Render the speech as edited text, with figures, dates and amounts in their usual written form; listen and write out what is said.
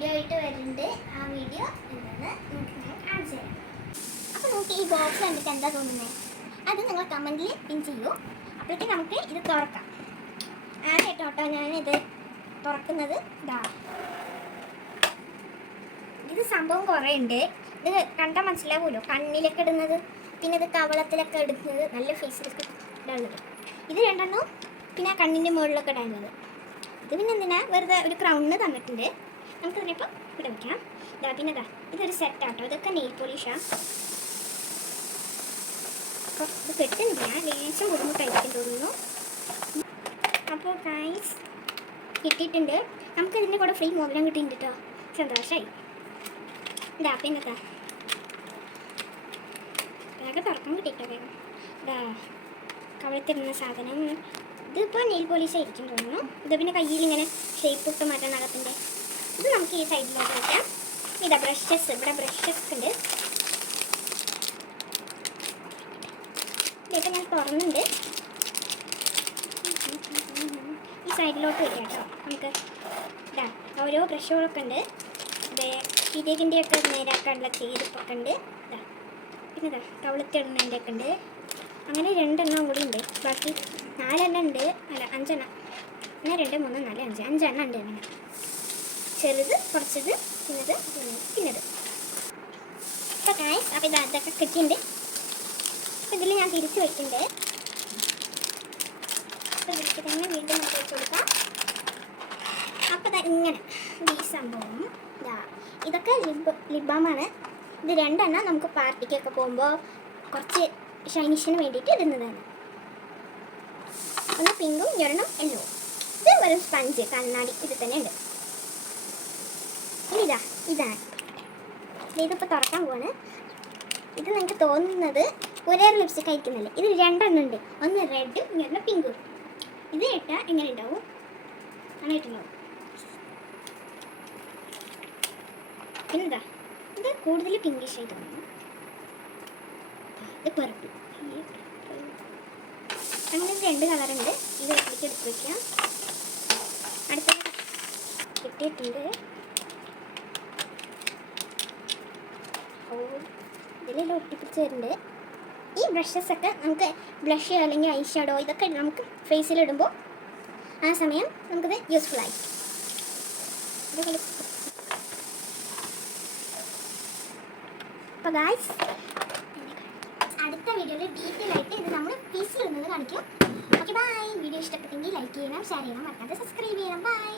Video ആയിട്ട് വരുന്നുണ്ട്. ആ വീഡിയോ എന്താണെന്ന് നമുക്ക് ഞാൻ കാണിച്ചു തരാം. അപ്പോൾ നമുക്ക് ഈ ബോക്സ് കണ്ടിട്ട് എന്താ തോന്നുന്നത് അത് നിങ്ങൾ കമൻറ്റിൽ പിൻ ചെയ്യൂ. അപ്പോഴത്തേക്ക് നമുക്ക് ഇത് തുറക്കാം. ആദ്യമായിട്ടോ ഞാനിത് തുറക്കുന്നത് ഇതാ. ഇത് സംഭവം കുറേ ഉണ്ട്. ഇത് കണ്ടാൽ മനസ്സിലാവുമല്ലോ, കണ്ണിലൊക്കെ ഇടുന്നത്, പിന്നെ ഇത് കവളത്തിലൊക്കെ ഇടുന്നത്, നല്ല ഫേസിലൊക്കെ ഇടാനുള്ളത്. ഇത് രണ്ടെണ്ണം പിന്നെ കണ്ണിൻ്റെ മുകളിലൊക്കെ ഇടാനുള്ളത്. ഇത് പിന്നെ എന്തിനാ, വെറുതെ ഒരു ക്രൗണിന് തന്നിട്ടുണ്ട്. നമുക്കതിനിപ്പോൾ ഇവിടെ വയ്ക്കാം. ഇതാ പിന്നെ ഇതാ ഇതൊരു സെറ്റാട്ടോ. ഇതൊക്കെ നെയിൽ പോളിഷാണ്. അപ്പോൾ ഇത് കെട്ടുന്നില്ല, ലേശം ബുദ്ധിമുട്ടായിരിക്കും തോന്നുന്നു. അപ്പോൾ ഗൈസ് കിട്ടിയിട്ടുണ്ട്. നമുക്കതിൻ്റെ കൂടെ ഫ്രീ മോതിരം കിട്ടിയിട്ടുണ്ട് കേട്ടോ. സന്തോഷമായി. ഇതാ പിന്നെ ഇതാ അതൊക്കെ തുറക്കാൻ കിട്ടിയിട്ടോ വേഗം. ഇതാ കവളത്തിടുന്ന സാധനം. ഇതിപ്പോൾ നെയിൽ പോളിഷ് ആയിരിക്കും തോന്നുന്നു. ഇത് പിന്നെ കയ്യിൽ ഇങ്ങനെ ഷേപ്പ് ഇട്ട് മാറ്റാൻ അകത്തിൻ്റെ. ഇത് നമുക്ക് ഈ സൈഡിലോട്ട് വയ്ക്കാം. ഇതാ ബ്രഷസ്, ഇവിടെ ബ്രഷസ് ഉണ്ട്. ഇതൊക്കെ ഞാൻ തുറന്നുണ്ട്. ഈ സൈഡിലോട്ട് വയ്ക്കാം കേട്ടോ. നമുക്ക് ഇതാ ഓരോ ബ്രഷുകളൊക്കെ ഉണ്ട്. ഇത് ഇതിൻ്റെയൊക്കെ നേരാക്കാനുള്ള ചെയ്തിപ്പൊക്കെ ഉണ്ട്. ഇതാ പിന്നെ ഇതാ കവളത്തിടുന്നതിൻ്റെ ഒക്കെ ഉണ്ട്. അങ്ങനെ 2 എണ്ണം കൂടി ഉണ്ട്. ബാക്കി 4 എണ്ണം ഉണ്ട്. അല്ല 5 എണ്ണം. പിന്നെ 2, 3, 4, 5 എണ്ണം ഉണ്ട്. അങ്ങനെ ചെറുത്, കുറച്ചത്, പിന്നത്. അപ്പോൾ ഗൈസ് അപ്പോൾ ഇതൊക്കെ കിട്ടിയിട്ടുണ്ട്. അപ്പോൾ ഇതിൽ ഞാൻ തിരിച്ച് വെക്കുന്നുണ്ട്. അപ്പോൾ ഇതിലേക്ക് തന്നെ വീണ്ടും നമുക്ക് വെച്ച് കൊടുക്കാം. അപ്പോൾ ഇങ്ങനെ ഈ സംഭവം ഇതൊക്കെ ലിബാമാണ്. ഇത് 2 എണ്ണം നമുക്ക് പാർട്ടിക്കൊക്കെ പോകുമ്പോൾ കുറച്ച് ഷൈനിഷിന് വേണ്ടിയിട്ട് ഇടുന്നതാണ്. ഒന്ന് പിങ്കും 1 യെല്ലോ. ഇത് വെറും സ്പഞ്ച് കണ്ണാടി ഇത് തന്നെ ഉണ്ട്. ഇനി ഇതാണ് ഇതിപ്പോൾ തുറക്കാൻ പോവാണ്. ഇത് നിങ്ങൾക്ക് തോന്നുന്നത് ഒരേ ലിപ്സ്റ്റിക് അയക്കുന്നില്ല. ഇത് 2 എണ്ണം ഉണ്ട്. ഒന്ന് റെഡ്, 1 പിങ്കും. ഇത് ഇട്ടാൽ എങ്ങനെ ഉണ്ടാവും? നന്നായിട്ടുണ്ടാവും. പിന്നെന്താ ഇത് കൂടുതൽ പിങ്കിഷ് ആയി തോന്നുന്നു. ഇത് പർപ്പിൾ. അങ്ങനെ 2 കളറുണ്ട്. ഇത് ഒറ്റയ്ക്ക് എടുത്ത് വയ്ക്കാം. അടുത്തത് കിട്ടിയിട്ടുണ്ട്. ഇതിലെല്ലാം ഒട്ടിപ്പിടിച്ച് വരുന്നുണ്ട്. ഈ ബ്രഷസൊക്കെ നമുക്ക് ബ്ലഷ് അല്ലെങ്കിൽ ഐ ഷാഡോ ഇതൊക്കെ നമുക്ക് ഫേസിലിടുമ്പോൾ ആ സമയം നമുക്കിത് യൂസ്ഫുൾ ആയി. അപ്പോൾ ഗൈസ് അടുത്ത വീഡിയോയിൽ ഡീറ്റെയിൽ ആയിട്ട് ഇത് നമ്മൾ ഫേസിൽ ഇടുന്നത് കാണിക്കും. Okay bye. വീഡിയോ ഇഷ്ടപ്പെട്ടെങ്കിൽ ലൈക്ക് ചെയ്യണം, ഷെയർ ചെയ്യണം, മറക്കാതെ സബ്സ്ക്രൈബ് ചെയ്യണം. ബൈ.